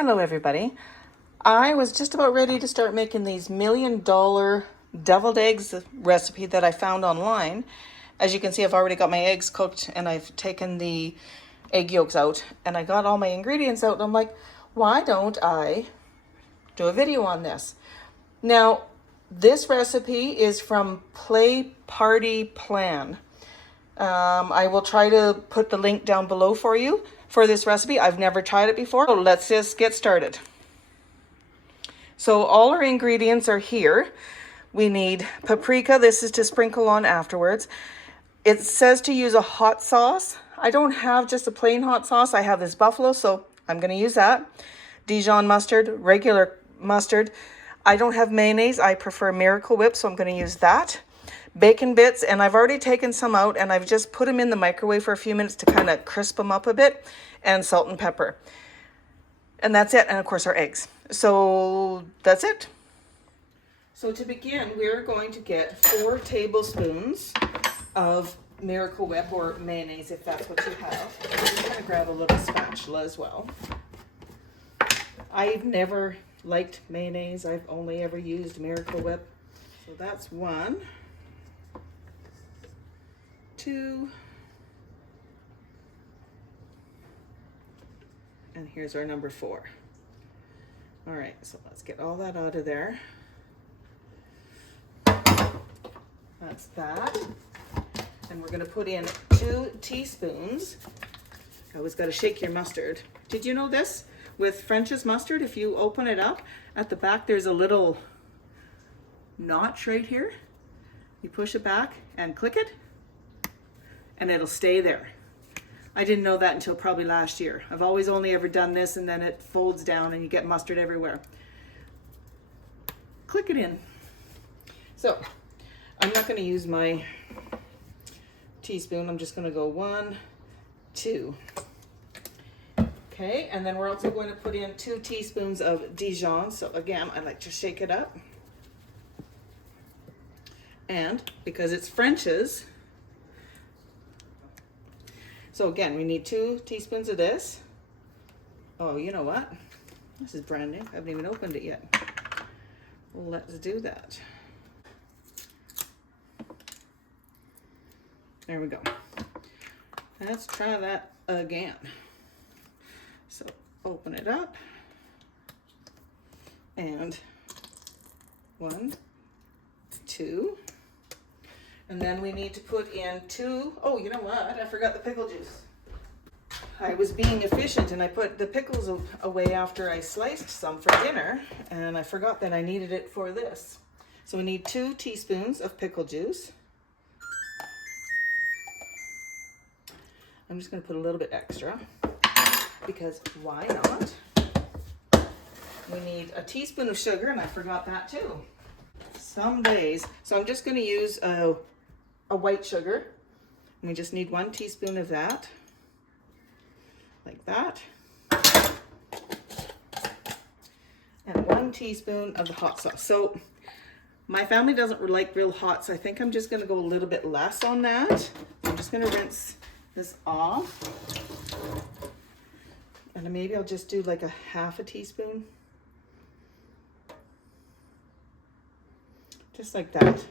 Hello everybody. I was just about ready to start making these $1 million deviled eggs recipe that I found online. As you can see, I've already got my eggs cooked and I've taken the egg yolks out and I got all my ingredients out and I'm like, why don't I do a video on this? Now, this recipe is from Play Party Plan. I will try to put the link down below for you for this recipe. I've never tried it before, so let's just get started. So all our ingredients are here. We need paprika. This is to sprinkle on afterwards. It says to use a hot sauce. I don't have just a plain hot sauce. I have this buffalo, so I'm going to use that. Dijon mustard, regular mustard. I don't have mayonnaise. I prefer Miracle Whip, so I'm going to use that. Bacon bits, and I've already taken some out and I've just put them in the microwave for a few minutes to kind of crisp them up a bit, and salt and pepper. And that's it, and of course our eggs. So that's it. So to begin, we're going to get 4 tablespoons of Miracle Whip or mayonnaise if that's what you have. I'm just going to grab a little spatula as well. I've never liked mayonnaise. I've only ever used Miracle Whip. So that's 1, 2, and here's our number 4. All right, so let's get all that out of there. That's that. And we're gonna put in 2 teaspoons. I always gotta shake your mustard. Did you know this? With French's mustard, if you open it up, at the back there's a little notch right here. You push it back and click it, and it'll stay there. I didn't know that until probably last year. I've always only ever done this and then it folds down and you get mustard everywhere. Click it in. So I'm not going to use my teaspoon. I'm just going to go 1, 2. Okay, and then we're also going to put in 2 teaspoons of Dijon. So again, I like to shake it up. And because it's French's, so again, we need 2 teaspoons of this. Oh, you know what? This is brand new. I haven't even opened it yet. Well, let's do that. There we go. Let's try that again. So open it up. And 1, 2. And then we need to put in 2, oh, you know what? I forgot the pickle juice. I was being efficient and I put the pickles away after I sliced some for dinner, and I forgot that I needed it for this. So we need 2 teaspoons of pickle juice. I'm just going to put a little bit extra because why not? We need a teaspoon of sugar, and I forgot that too. Some days. So I'm just going to use a white sugar. And we just need 1 teaspoon of that. Like that. And 1 teaspoon of the hot sauce. So my family doesn't like real hot, so I think I'm just going to go a little bit less on that. I'm just going to rinse this off. And maybe I'll just do like a 1/2 teaspoon. Just like that.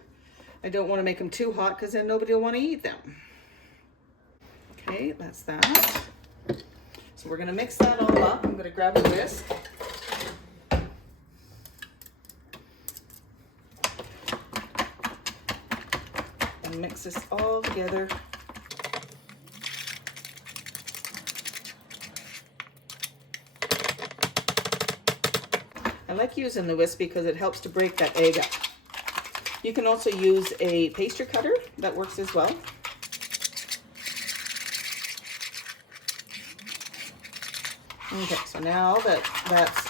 I don't want to make them too hot because then nobody will want to eat them. Okay, that's that. So we're going to mix that all up. I'm going to grab a whisk. And mix this all together. I like using the whisk because it helps to break that egg up. You can also use a pastry cutter. That works as well. Okay, so now that that's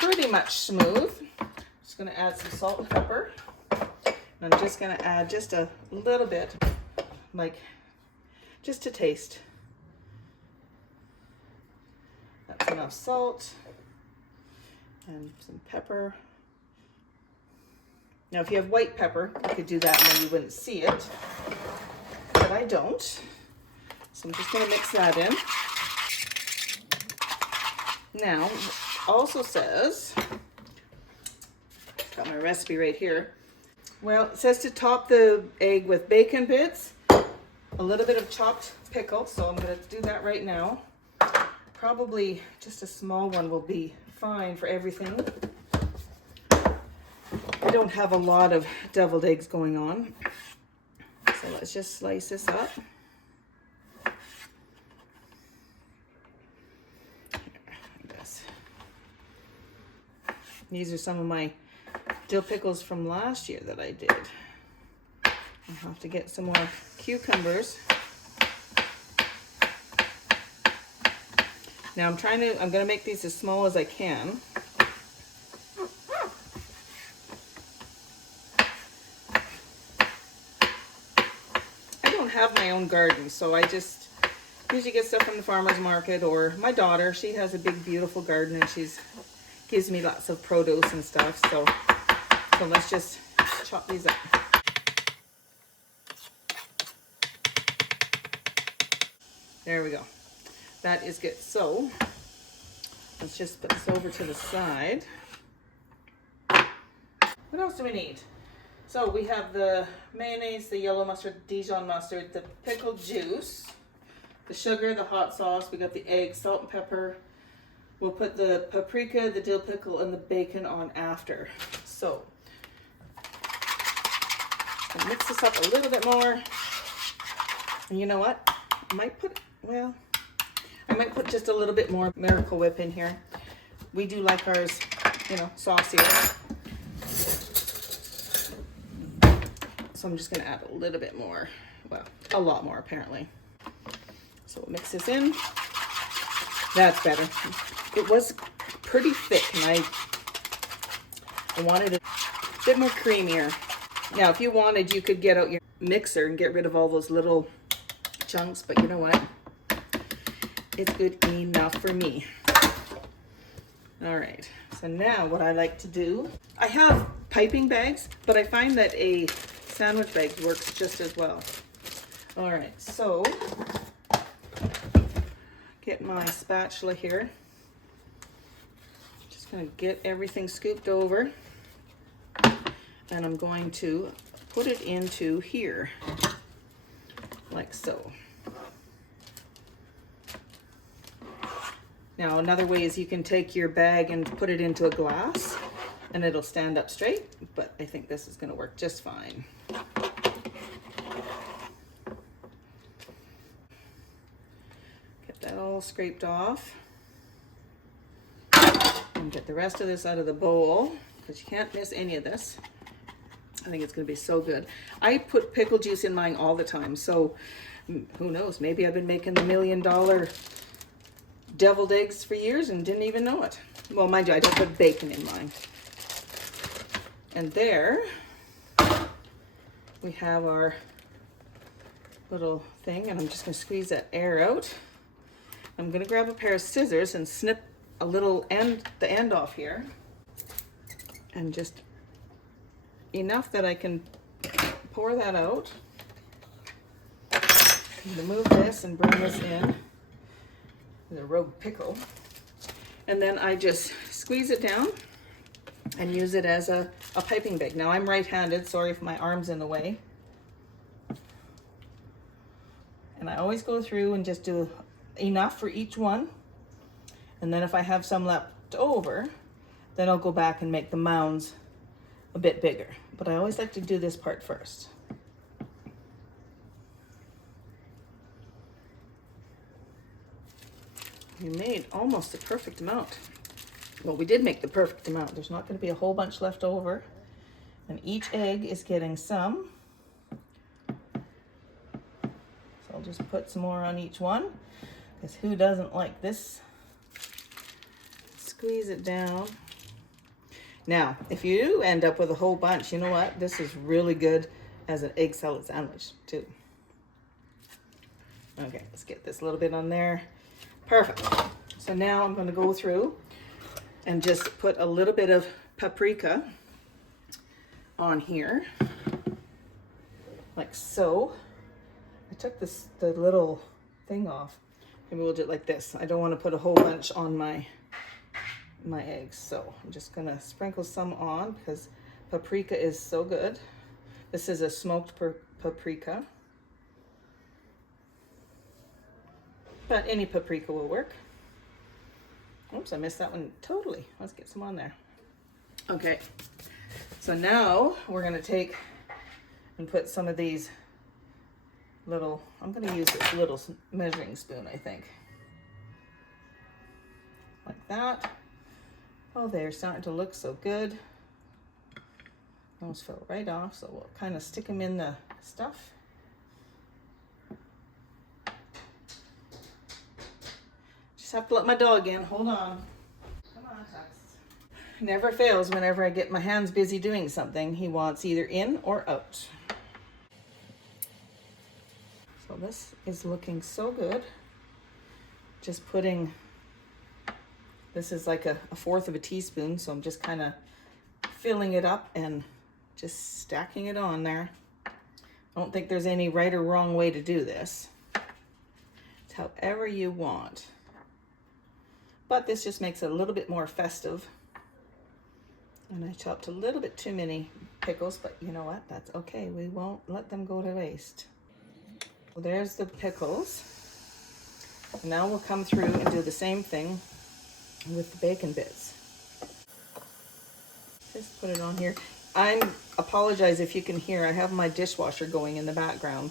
pretty much smooth, I'm just going to add some salt and pepper. And I'm just going to add just a little bit, like just to taste. That's enough salt and some pepper. Now, if you have white pepper, you could do that and then you wouldn't see it, but I don't. So I'm just going to mix that in. Now, also says, got my recipe right here. Well, it says to top the egg with bacon bits, a little bit of chopped pickle, so I'm going to do that right now. Probably just a small one will be fine for everything. I don't have a lot of deviled eggs going on, so let's just slice this up. These are some of my dill pickles from last year that I did. I'll have to get some more cucumbers. Now I'm gonna make these as small as I can. I don't have my own garden, so I just usually get stuff from the farmer's market, or my daughter, she has a big beautiful garden and she's gives me lots of produce and stuff, so let's just chop these up. There we go. That is good. So let's just put this over to the side. What else do we need? So we have the mayonnaise, the yellow mustard, Dijon mustard, the pickled juice, the sugar, the hot sauce, we got the egg, salt and pepper. We'll put the paprika, the dill pickle, and the bacon on after. So, I'll mix this up a little bit more. And you know what? I might put just a little bit more Miracle Whip in here. We do like ours, you know, saucier. So I'm just gonna add a little bit more. Well, a lot more apparently. So we'll mix this in. That's better. It was pretty thick and I wanted it a bit more creamier. Now, if you wanted, you could get out your mixer and get rid of all those little chunks, but you know what? It's good enough for me. All right, so now what I like to do, I have piping bags, but I find that a sandwich bag works just as well. All right, so get my spatula here. Just gonna get everything scooped over, and I'm going to put it into here, like so. Now, another way is you can take your bag and put it into a glass and it'll stand up straight, but I think this is gonna work just fine. Get that all scraped off. And get the rest of this out of the bowl, because you can't miss any of this. I think it's gonna be so good. I put pickle juice in mine all the time, so who knows, maybe I've been making the $1 million deviled eggs for years and didn't even know it. Well, mind you, I don't put bacon in mine. And there we have our little thing, and I'm just gonna squeeze that air out. I'm gonna grab a pair of scissors and snip a little the end off here, and just enough that I can pour that out. I'm gonna move this and bring this in. The rogue pickle, and then I just squeeze it down and use it as a piping bag. Now I'm right-handed, sorry if my arm's in the way, and I always go through and just do enough for each one, and then if I have some left over, then I'll go back and make the mounds a bit bigger, but I always like to do this part first. We made almost the perfect amount. Well, we did make the perfect amount. There's not going to be a whole bunch left over. And each egg is getting some. So I'll just put some more on each one, because who doesn't like this? Squeeze it down. Now, if you end up with a whole bunch, you know what? This is really good as an egg salad sandwich too. Okay, let's get this little bit on there. Perfect. So now I'm going to go through and just put a little bit of paprika on here, like so. I took the little thing off. Maybe we'll do it like this. I don't want to put a whole bunch on my my eggs. So I'm just gonna sprinkle some on because paprika is so good. This is a smoked paprika, but any paprika will work. Oops, I missed that one totally. Let's get some on there. Okay, so now we're gonna take and put some of these little, I'm gonna use this little measuring spoon, I think. Like that. Oh, they're starting to look so good. Those fell right off, so we'll kind of stick them in the stuff. Just have to let my dog in. Hold on. Come on, Tux. Never fails whenever I get my hands busy doing something. He wants either in or out. So this is looking so good. Just putting, this is like a fourth of a teaspoon, so I'm just kind of filling it up and just stacking it on there. I don't think there's any right or wrong way to do this. It's however you want. But this just makes it a little bit more festive. And I chopped a little bit too many pickles, but you know what? That's okay. We won't let them go to waste. Well, there's the pickles. And now we'll come through and do the same thing with the bacon bits. Just put it on here. I apologize if you can hear. I have my dishwasher going in the background.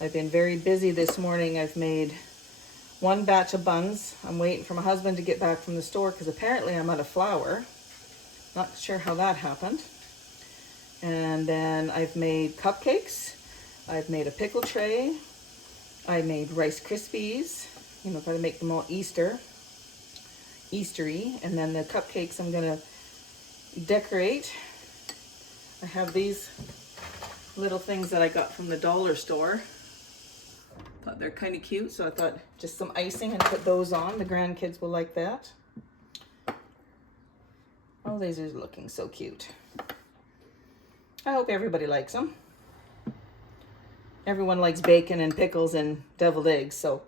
I've been very busy this morning. I've made one batch of buns. I'm waiting for my husband to get back from the store because apparently I'm out of flour. Not sure how that happened. And then I've made cupcakes. I've made a pickle tray. I made Rice Krispies. You know, gotta make them all Eastery. And then the cupcakes I'm gonna decorate. I have these little things that I got from the dollar store. Thought they're kind of cute, so I thought just some icing and put those on. The grandkids will like that. Oh, these are looking so cute. I hope everybody likes them. Everyone likes bacon and pickles and deviled eggs, so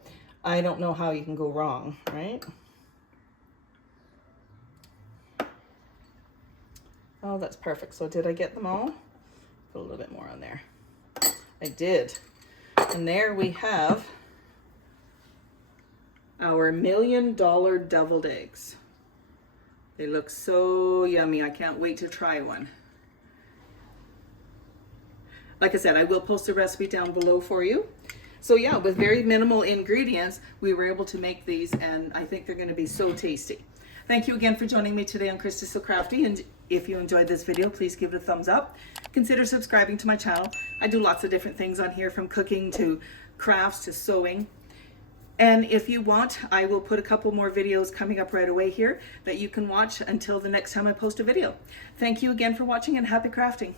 I don't know how you can go wrong, right? Oh, that's perfect. So did I get them all? Put a little bit more on there. I did. And there we have our $1 million deviled eggs. They look so yummy. I can't wait to try one. Like I said, I will post a recipe down below for you. So yeah, with very minimal ingredients, we were able to make these, and I think they're going to be so tasty. Thank you again for joining me today on Christy So Crafty, and if you enjoyed this video, please give it a thumbs up. Consider subscribing to my channel. I do lots of different things on here, from cooking to crafts to sewing. And if you want, I will put a couple more videos coming up right away here that you can watch until the next time I post a video. Thank you again for watching, and happy crafting.